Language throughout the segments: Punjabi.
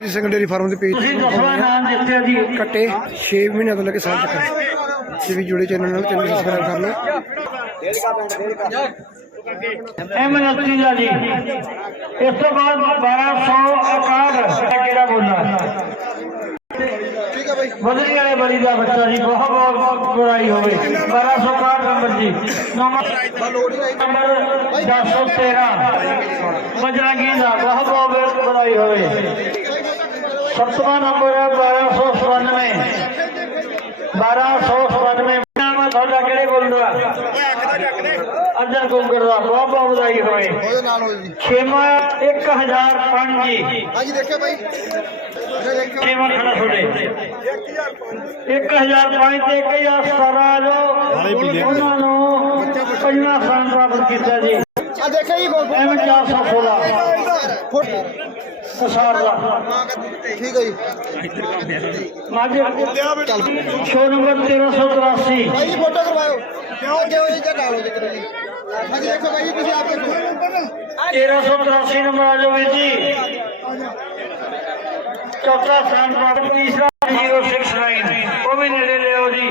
ਸੈਕੰਡਰੀ ਫਾਰਮ ਦੇ ਪੇਜ ਤੁਸੀਂ ਦਸਵਾਂ ਨਾਮ ਜਿੱਤਿਆ ਜੀ। ਕੱਟੇ 6 ਮਹੀਨਿਆਂ ਤੋਂ ਲੈ ਕੇ ਸਾਲ ਤੱਕ। ਜੇ ਵੀ ਜੁੜੇ ਚੈਨਲ ਨਾਲ ਚੈਨਲ ਸਬਸਕ੍ਰਾਈਬ ਕਰ ਲਓ। ਐਮਨਸਟੀ ਦਾ ਜੀ। ਇਸ ਤੋਂ ਬਾਅਦ 1261 ਕਿਹੜਾ ਬੋਲਦਾ ਠੀਕ ਹੈ ਬਾਈ। ਬਦਰੀ ਵਾਲੇ ਬਲੀ ਦਾ ਬੱਚਾ ਜੀ ਬਹੁਤ ਬਹੁਤ ਬੁਰਾਈ ਹੋਵੇ 1261 ਨੰਬਰ ਜੀ। ਨੰਬਰ ਨੰਬਰ 1013 ਬਜਰੰਗੀ ਦਾ ਬਹੁਤ ਬਹੁਤ ਬੁਰਾਈ ਹੋਵੇ ਸੱਤਵਾਂ ਨੰਬਰ ਹੈ 1297 1297 ਨਾਮ ਤੁਹਾਡਾ ਕਿਹੜੇ ਅਰਜਨ ਕੁੰਗਰ ਦਾ। ਬਹੁਤ ਬਹੁਤ ਵਧਾਈ ਹੋਵੇ। ਉਹਦੇ ਨਾਲ ਹੋਈ ਜੀ। ਛੇਵਾਂ 1005 ਜੀ। ਹਾਂਜੀ ਇਹ ਦੇਖਿਓ ਛੇਵਾਂ ਖੜਾ ਤੁਹਾਡੇ। 1005 ਤੇ 1017 ਜੋ ਉਹਨਾਂ ਨੂੰ ਪੰਜਵਾਂ ਸਥਾਨ ਪ੍ਰਾਪਤ ਕੀਤਾ ਜੀ। ਆ ਦੇਖਿਓ ਜੀ ਗੋਲ ਐਮ 416 ਫੁੱਟ। ਕਸਾਰ ਦਾ ਠੀਕ ਹੈ ਜੀ। ਮਾਝੇ ਸ਼ੋ ਨੰਬਰ 1383 ਬਾਈ ਜੀ ਫੋਟੋ ਕਰਵਾਓ ਕਿਉਂ ਜੇ ਉਹ ਜੇ ਡਾਲੋ ਜੀ ਕਰੋ ਜੀ ਹਾਂਜੀ ਦੇਖੋ ਜੀ ਤੁਸੀਂ ਆਪ ਦੇਖੋ। 1383 ਨੰਬਰ ਆ ਜਾਓ ਵੀਰ ਜੀ। ਚੌਥਾ ਸਥਾਨ ਪ੍ਰਾਪਤ ਤੀਸਰਾ 069 ਉਹ ਵੀ ਨੇੜੇ ਲਿਓ ਜੀ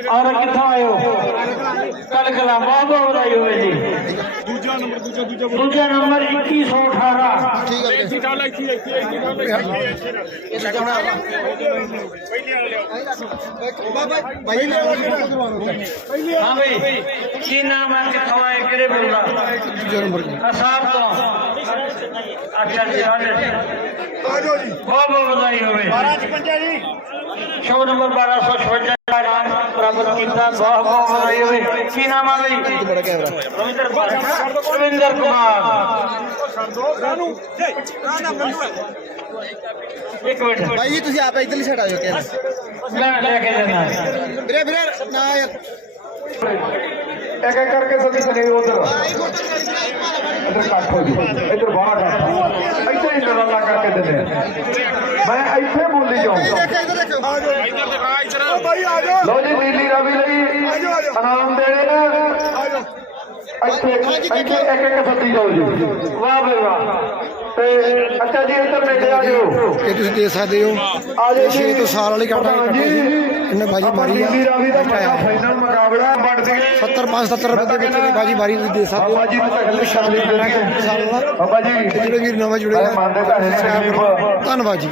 416 1069 ਇੱਕ ਮਿੰਟ ਥੋੜੇ ਥੋੜੀ ਜੀ। ਇੱਕ ਮਿੰਟ ਬੜਾ ਬਾਈ ਹੋਏ ਨਾਲ ਹੋਏ ਹਾਂਜੀ ਕੀ ਨਾਮ ਹੈ ਤੁਹਾਡਾ ਕਿਹੜੇ ਝੋਟੇ ਦਾ ਐਮਨਸੀ ਔਰ ਕਿੱਥੋਂ ਆਇਓ ਕੱਲ ਕਲਾ ਬਹੁਤ ਬਹੁਤ ਵਧਾਈ ਹੋਵੇ ਜੀ ਦੂਜਾ ਨੰਬਰ ਦੂਜਾ ਦੂਜਾ ਦੂਜਾ ਨੰਬਰ 2118 ਠੀਕ ਹੈ ਬਾਬਾ ਬਈ ਕੀ ਨਾਮ ਹੈ ਕਿੱਥੋਂ ਆਏ ਕਿਹੜੇ ਬੋਲਦਾ ਦੂਜਾ ਨੰਬਰ ਜੀ। ਅਸਾਬ ਤੋਂ। ਅੱਛਾ ਜੀ ਆਜੋ ਜੀ। ਬਹੁਤ ਬਹੁਤ ਵਧਾਈ ਹੋਵੇ। 1256 ਜੀ। ਸ਼ੋ ਨੰਬਰ 1256 ਦਾ ਨਾਮ ਪ੍ਰਾਪਤ ਕੀਤਾ ਬਹੁਤ ਬਹੁਤ ਵਧਾਈ ਹੋਵੇ ਕੀ ਨਾਮ ਆ ਬਈ ਬੜਾ ਕੈਮਰਾ ਰਵਿੰਦਰ ਕੁਮਾਰ ਰਵਿੰਦਰ ਕੁਮਾਰ ਇੱਕ ਮਿੰਟ ਬਾਈ ਜੀ ਤੁਸੀਂ ਆਪ ਇਧਰਲੀ ਸਾਈਡ ਆ ਜਾਓ ਕਿਆ ਮੈਂ ਲੈ ਕੇ ਜਾਣਾ ਵੀਰੇ ਵੀਰੇ ਨਾ ਯਾਰ ਇੱਕ ਇੱਕ ਕਰਕੇ ਸਦੀ ਚਲੇ ਉਧਰ ਇਧਰ ਕੱਟ ਹੋ ਜੀ ਇਧਰ ਬਾਹਰ ਕੱਟ ਨਰਾਲਾ ਕਰਕੇ ਦਿੰਦੇ। ਮੈਂ ਇੱਥੇ ਬੋਲੀ ਜਾਉਂ ਦੇਖੋ ਇਧਰ ਦੇਖੋ। ਆ ਜਾਓ। ਇਧਰ ਦਿਖਾ ਇਧਰ। ਬਾਈ ਆ ਜਾਓ। ਲੋ ਜੀ ਨੀਲੀ ਰਵੀ ਲਈ ਇਨਾਮ ਦੇਣੇ ਨੇ। ਇੱਥੇ ਇੱਥੇ ਇੱਕ ਇੱਕ ਸੱਦੀ ਜਾਓ ਜੀ। ਵਾਹ ਬਈ ਵਾਹ। ਤੇ ਅੱਛਾ ਜੀ ਇੱਧਰ ਨੇੜੇ ਆ ਜਾਓ। ਇਹ ਤੁਸੀਂ ਦੇਖ ਸਕਦੇ ਹੋ। ਆ ਜਾਓ ਛੇ ਤੋਂ ਸਾਲ ਵਾਲੀ ਕਾਟਾ ਜੀ ਇਹਨੇ ਬਾਜੀ ਮਾਰੀ ਆ। ਦਾ ਫਾਈਨਲ ਮੁਕਾਬਲਾ ਬਣ ਦੇ 70 5 70 ਰੁਪਏ ਦੇ ਵਿੱਚ ਇਹਨੇ ਬਾਜੀ ਮਾਰੀ ਤੁਸੀਂ ਦੇਖ ਸਕਦੇ ਬਾਬਾ ਜੀ ਨੂੰ ਤਕਲੀਫ ਸ਼ਾਮਲੀ ਹੋ ਵਾਲਾ ਬਾਬਾ ਜੀ ਜਿਹੜੇ ਵੀਰ ਨਵਾਂ ਜੁੜੇ ਹੈ ਤਕਲੀਫ ਧੰਨਵਾਦ ਜੀ।